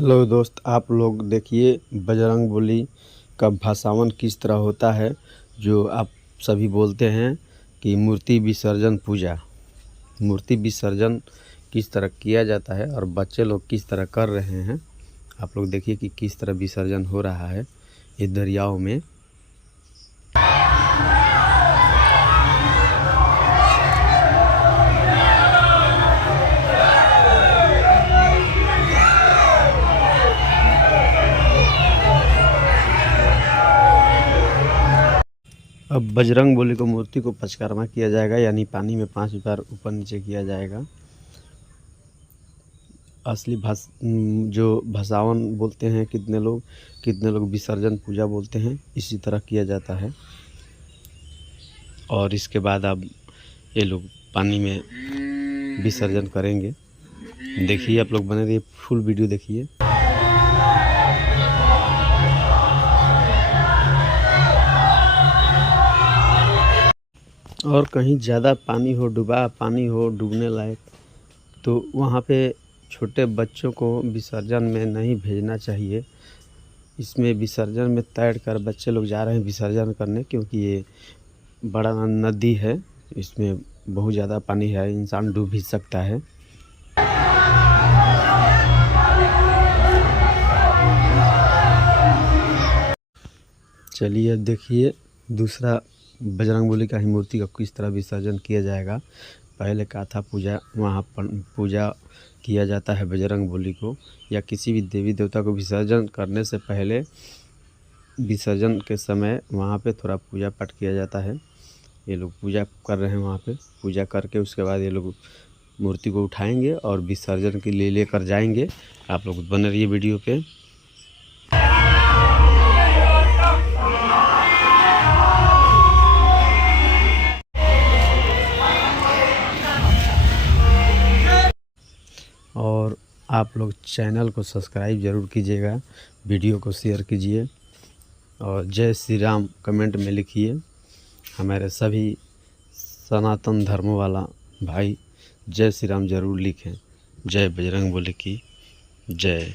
Hello दोस्त, आप लोग देखिए बजरंगबली का भाषावन किस तरह होता है। जो आप सभी बोलते हैं कि मूर्ति विसर्जन पूजा, मूर्ति विसर्जन किस तरह किया जाता है और बच्चे लोग किस तरह कर रहे हैं। आप लोग देखिए कि किस तरह विसर्जन हो रहा है ये दरियाओं में। अब बजरंगबली को मूर्ति को पंचकर्मा किया जाएगा, यानी पानी में 5 बार ऊपर नीचे किया जाएगा। असली जो भसावन बोलते हैं कितने लोग विसर्जन पूजा बोलते हैं, इसी तरह किया जाता है। और इसके बाद अब ये लोग पानी में विसर्जन करेंगे। देखिए, आप लोग बने रहिए, फुल वीडियो देखिए। और कहीं ज़्यादा पानी हो, डूबने लायक, तो वहाँ पे छोटे बच्चों को विसर्जन में नहीं भेजना चाहिए। इसमें विसर्जन में तैरकर बच्चे लोग जा रहे हैं विसर्जन करने, क्योंकि ये बड़ा नदी है, इसमें बहुत ज़्यादा पानी है, इंसान डूब भी सकता है। चलिए देखिए दूसरा बजरंगबली का ही मूर्ति का किस तरह विसर्जन किया जाएगा। पहले काथा पूजा, वहाँ पर पूजा किया जाता है बजरंगबली को, या किसी भी देवी देवता को विसर्जन करने से पहले विसर्जन के समय वहाँ पे थोड़ा पूजा पाठ किया जाता है। ये लोग पूजा कर रहे हैं, वहाँ पे पूजा करके उसके बाद ये लोग मूर्ति को उठाएंगे और विसर्जन के लिए लेकर जाएंगे। आप लोग बने रहिए वीडियो पे। और आप लोग चैनल को सब्सक्राइब ज़रूर कीजिएगा, वीडियो को शेयर कीजिए और जय श्री राम कमेंट में लिखिए। हमारे सभी सनातन धर्म वाला भाई जय श्री राम ज़रूर लिखें। जय बजरंगबली की जय।